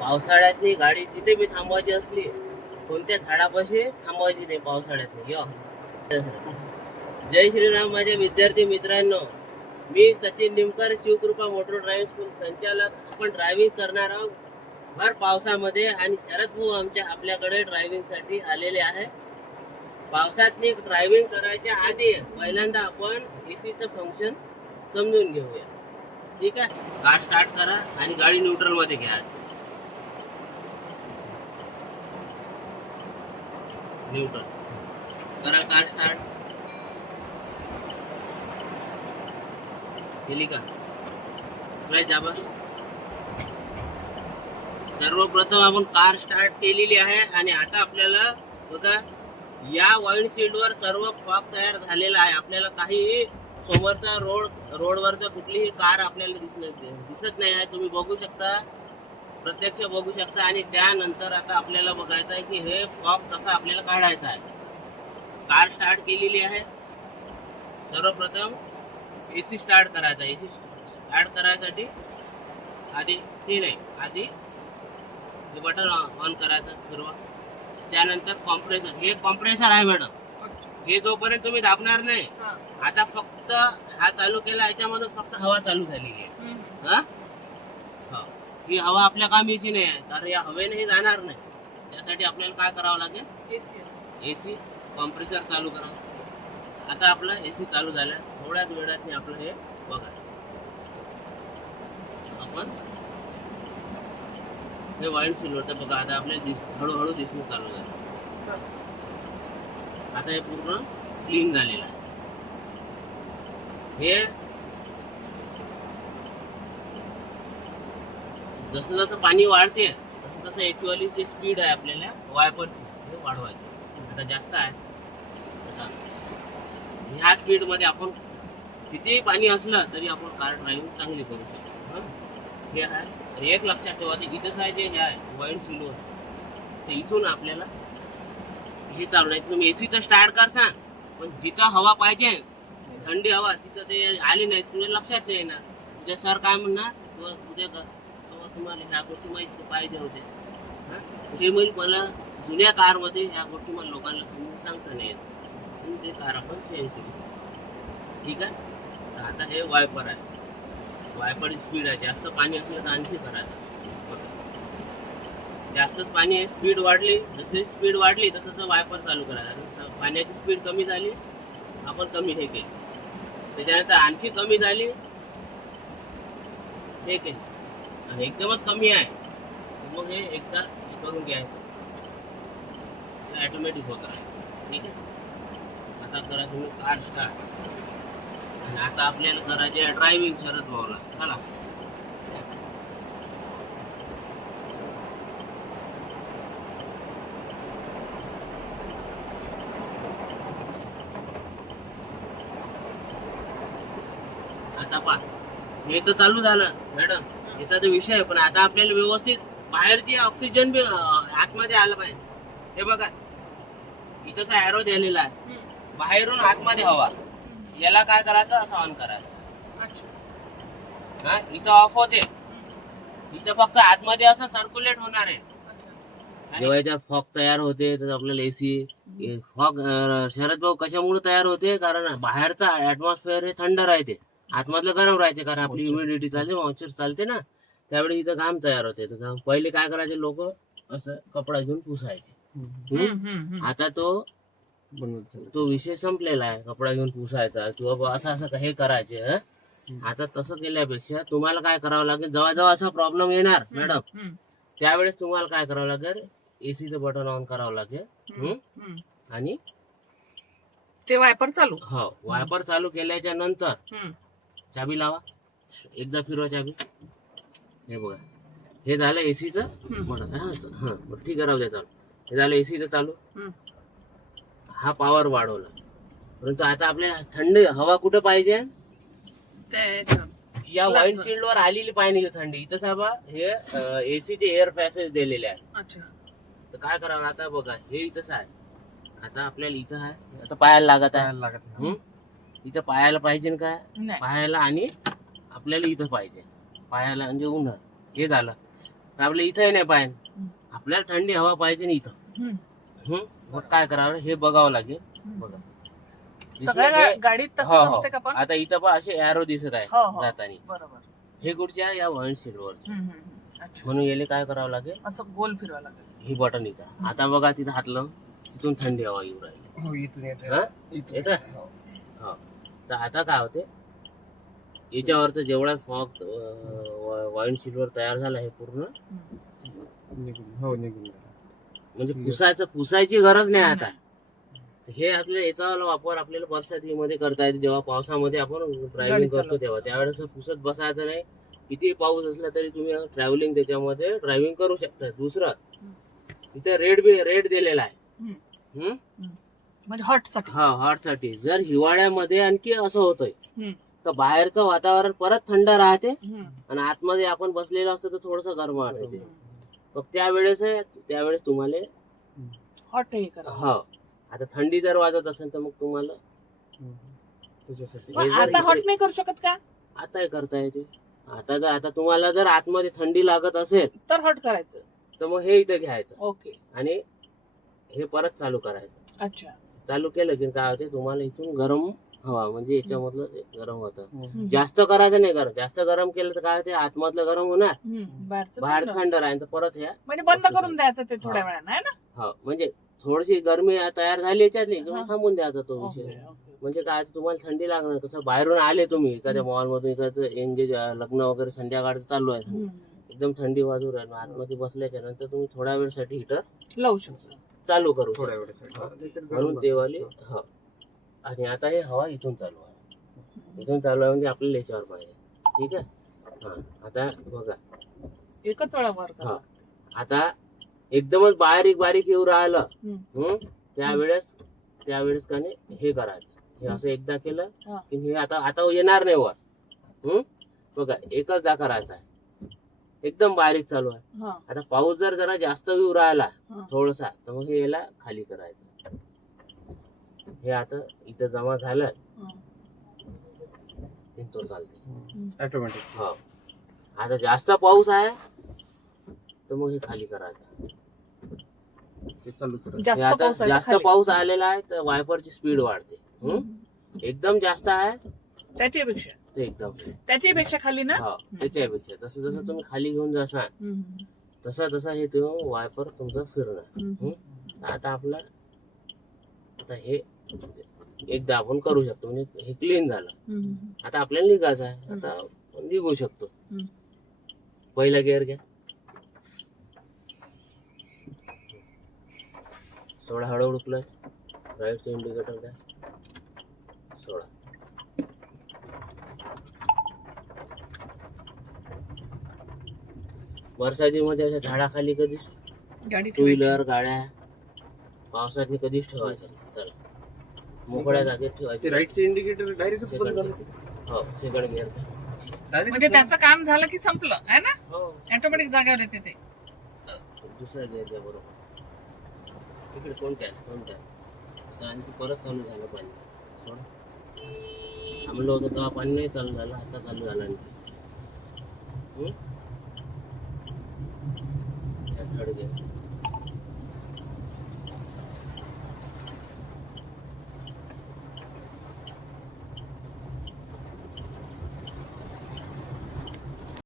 पावसाळ्यातली गाडी जिथे बी थांबवायची असली कोणत्या झाडापाशी थांबवायची नाही पावसाळ्यातली यो. जय श्रीराम माझ्या विद्यार्थी मित्रांनो. मी Sachin Nimkar Shivkrupa motor driving school संचालक. आपण ड्रायव्हिंग करणार आहोत. भर पावसामध्ये आणि शरद भाऊ आमच्या आपल्याकडे ड्रायव्हिंगसाठी आलेले आहे. पावसातली ड्रायव्हिंग करायच्या आधी पहिल्यांदा आपण एसीचं फंक्शन समजून घेऊया. ठीक आहे? कार स्टार्ट करा आणि गाडी न्यूट्रलमध्ये घ्या. न्यूट्रल. करा कार स्टार्ट. केली का? क्लच दाबा सर्वप्रथम आपण कार स्टार्ट केलेली आहे आणि आता आपल्याला बघा या वाईन वर सर्व फॉग तयार झालेला आहे. आपल्याला काही समोरचा रोड रोडवरचा कुठलीही कार आपल्याला दिसत दिसत नाही आहे. तुम्ही बघू शकता. प्रत्यक्ष बघू शकता आणि त्यानंतर आता आपल्याला बघायचं आहे की हे फॉग कसा आपल्याला काढायचा आहे. कार स्टार्ट केलेली आहे. सर्वप्रथम एसी स्टार्ट करायचा एसी स्टार्ट करायसाठी आधी ते नाही आधी हे बटन ऑन करायचं फिरवा. त्यानंतर कॉम्प्रेसर हे कॉम्प्रेसर आहे मॅडम हे जोपर्यंत तुम्ही दाबणार नाही आता फक्त हा चालू केला याच्यामधून फक्त हवा चालू झालेली आहे. हा? हो. ही हवा आपल्या कामीची नाही आहे. कारण या हवेने जाणार नाही. त्यासाठी आपल्याला काय करावं लागेल? एसी. कॉम्प्रेसर चालू करा आता आपलं एसी चालू झालं. थोड्याच वेळात आपलं हे बघा. आपण हे वाईन सील होतं बघा. आता आपल्याला दिस हळूहळू दिसून चालू झालं. आता हे पूर्ण क्लीन झालेलं आहे. हे जसं जसं पाणी वाढते तसं तसं एक्च्युअली जे स्पीड आहे आपल्याला वायपरची हे वाढवायची. आता जास्त आहे. आता ह्या स्पीडमध्ये आपण कितीही पाणी असलं तरी आपण कार ड्रायव्हिंग चांगली करू शकतो. हं? हे आहे. एक लक्षात ठेवा ते इथंच आहे जे हे आहे वाईन सिल्वर ते इथून आपल्याला हे चालू नाही तुम्ही सी तर स्टार्ट करसान पण जिथं हवा पाहिजे थंडी हवा तिथं ते आली नाही तुझ्या लक्षात नाही येणार. तुझ्या सर काय म्हणणार? किंवा तुझ्या तुम्हाला ह्या गोष्टी माहीत पाहिजे होते. हे? म्हणजे मला जुन्या कारमध्ये ह्या गोष्टी मला लोकांना समजून सांगता नाही येत. ते कार आपण चेंज करू. ठीक आहे? तर आता हे वायपर आहे. वायपर स्पीड आहे. जास्त पाणी असलं तर आणखी करायचं जास्तच पाणी आहे स्पीड वाढली. जशी स्पीड वाढली तसं तर वायपर चालू करायचा पाण्याची स्पीड कमी झाली. आपण कमी हे केली. त्याच्यानंतर आणखी कमी झाली. हे केली. आणि एकदमच कमी आहे. मग हे एकदा करून घ्यायचं ऑटोमॅटिक होत आहे. ठीक आहे? आता करा तुम्ही कार स्टार्ट आणि आता आपल्याला करायचे ड्रायव्हिंग शरद भाऊला चला. आता पा हे तर चालू झालं मॅडम याचा तर विषय आहे पण आता आपल्याला व्यवस्थित बाहेरची ऑक्सिजन बी आतमध्ये आलं पाहिजे. हे बघा इथं अॅरो दिलेला आहे. बाहेरून आतमध्ये हवा. याला काय करायचं? असं ऑन करायचं. हा? इथं ऑफ होते. इथं फक्त आतमध्ये असं सर्क्युलेट होणार आहे. जेव्हा याच्यात फॉग तयार होते तर आपल्याला एसी फॉग शरद भाऊ कशामुळे तयार होते? कारण बाहेरचा ऍटमॉस्फिअर हे थंड राहते. आतमधलं गरम राहते कारण आपली ह्युमिडिटी चालते मॉइश्चर चालते ना. त्यावेळी इथं घाम तयार होते. घाम- पहिले काय करायचे लोक? असं कपडा घेऊन पुसायचे. हम्म? आता तो तो विषय संपलेला आहे. कपडा घेऊन पुसायचा किंवा असं असं हे करायचे हं? आता तसं केल्यापेक्षा तुम्हाला काय करावं लागेल? जेव्हा जेव्हा असा प्रॉब्लेम येणार मॅडम त्यावेळेस तुम्हाला काय करावं लागेल? एसीचं बटन ऑन करावं लागेल? आणि ते वायपर चालू. हो वायपर चालू केल्याच्यानंतर. चाबी लावा. एकदा फिरवा चाबी. हे बघा. हे झालं एसीचं हा हा बरं ठीक आहे राहू द्या चालू. हे झालं एसीचं चालू. हा पॉवर वाढवला. परंतु आता आपल्याला थंड हवा कुठं पाहिजे? ते- या वाईन. फील्ड वर. आलेली पाहिजे थंडी. इथं साहेबा हे एसीचे एअर पॅसेज दिलेले आहे. अच्छा. तर काय करावं? आता बघा हे इथंच आहे आता आपल्याला इथं आहे आता पायाला लागत आहे. हं? इथं पायाला पाहिजे काय? नाही. पायाला आणि आपल्याला इथं पाहिजे. पायाला म्हणजे उन्हा हे झालं. तर आपल्या इथंही नाही पाहिजे. आपल्याला थंडी हवा पाहिजे ना इथं. हम्म. हम्म? मग काय करावं? हे बघावं लागेल. बघा. सगळ्या हे- गाडीत हो, तसंच हो. असते का पण? आता इथं पण असे एरो दिसत आहे हो, हो. जातानी. बरोबर. हे कुठच्या? या वन सिल्वर हम्म, हम्म, हम्म. अच्छा. म्हणून याले काय करावं लागेल? असं गोल फिरवा लागेल. ही बटन इथं. आता बघा तिथं हातलं. तिथून थंडी हवा येऊ राहिली. हो इथून येते हा? हो. हा. तर आता काय होते? याच्यावरचं जेवढा फॉग वाईन सिल्वर तयार झाला हे पूर्ण. निघून हो निघून. म्हणजे पुसायचं पुसायची गरज नाही आता. हे आपल्या याचा वापर आपल्याला बरसातीमध्ये करता येते. जेव्हा पावसामध्ये आपण ड्रायव्हिंग करतो. तेव्हा. त्यावेळेस पुसत बसायचं नाही. किती पाऊस असला तरी तुम्ही ट्रॅव्हलिंग त्याच्यामध्ये ड्रायव्हिंग करू शकता. दुसरं इथे रेड बी रेड दिलेला आहे? म्हणजे हॉटसाठी हा हॉटसाठी जर हिवाळ्यामध्ये आणखी असं होतंय हम्म. तर बाहेरचं वातावरण परत थंड राहते हम्म. आणि आतमध्ये आपण बसलेलो असतो तर थोडस गरम वाटते मग त्यावेळेस त्यावेळेस तुम्हाला हॉट हे करा हो. आता थंडी जर वाजत असेल तर मग तुम्हाला हे जर आता हॉट इकडे- नाही करू शकत का? आताही करता येते आता जर आता तुम्हाला जर आतमध्ये थंडी लागत असेल तर हॉट करायचं. तर मग हे इथं घ्यायचं. ओके आणि हे परत चालू करायचं. अच्छा. चालू केलं की काय होते तुम्हाला इथून गरम हवा म्हणजे याच्यामधलं ते गरम होतं. जास्त करायचं नाही गरम जास्त गरम केलं तर काय होते आतमधलं गरम होणार बाहेर थंड. राहील तर परत ह्या म्हणजे बंद करून द्यायचं ते थोड्या हा. वेळानं ना हो म्हणजे थोडीशी गरमी तयार झाली याच्यातली की हा. मग थांबून द्यायचा तो विषय. म्हणजे काय तुम्हाला थंडी लागणार कसं बाहेरून आले तुम्ही एखाद्या मॉल मधून एखादं एंगेज लग्न वगैरे संध्याकाळचं चालू आहे. एकदम थंडी वाजू राहील आतमध्ये बसल्याच्या नंतर तुम्ही थोड्या वेळसाठी हिटर लावू शकतो चालू करू थोड्या. वेळेसाठी म्हणून ते वाली लागतं. हा आणि आता हे हवा इथून चालू आहे इथून चालू आहे म्हणजे आपल्याला याच्यावर पाहिजे ठीक आहे हा आता बघा एकच वेळा हा. आता एकदमच बारीक बारीक येऊ राहिलं हम्म. त्यावेळेस त्यावेळेस का नाही हे करायचं हे असं एकदा केलं. की हे आता आता येणार नाही वर हम्म? बघा एकचदा करायचा आहे एकदम बारीक चालू आहे हा आता पाऊस जर जरा जास्त येऊ राहिला हा. थोडसा तर मग हे याला खाली करायचं हे आता इथं जमा झालं हा. की तो चालते ऑटोमॅटिक हो आता जास्त पाऊस आहे तर मग हे खाली करायचं ते. हे जास्त आता पाऊस आहे जास्त खाली. पाऊस आलेला आहे तर वायपरची स्पीड वाढते? हम्म. एकदम जास्त आहे त्याच्यापेक्षा ते एकदम. त्याच्यापेक्षा खाली ना? हा त्याच्यापेक्षा. जसं जसं तुम्ही खाली घेऊन जासाल हम्म. तसं तसं हे तुम्ही वायपर तुमचं फिरणार. हम्म. आता आपलं आता हे एकदा आपण करू शकतो. म्हणजे हे क्लीन झालं. हम्म. आता आपल्याला निघायचं आहे. आता निघू शकतो. हम्म. पहिला गिअर घ्या. सोळा हळूहळू क्लच राईटचं इंडिकेटर द्या सोळा. बरसातीमध्ये अशा झाडाखाली कधीच गाडी टू. व्हीलर गाड्या पावसात कधीच ठेवायचं नाही. चला. मोकळ्या जागेत ते ठेवायचे राईटचे इंडिकेटर डायरेक्टच बंद झालं ते. हो सेकंड गिअर डायरेक्ट म्हणजे त्याचं काम झालं की संपलं आहे ना? हो. ऑटोमॅटिक जागेवर येते ते. दुसरा गिअर द्या बरोबर. तिकडे कोणत्या कोणत्या आणखी परत चालू झालं पाणी. थांबलं होतं तेव्हा पाणी नाही चालू झालं आता चालू झालं आणखी. हम्म? Third gear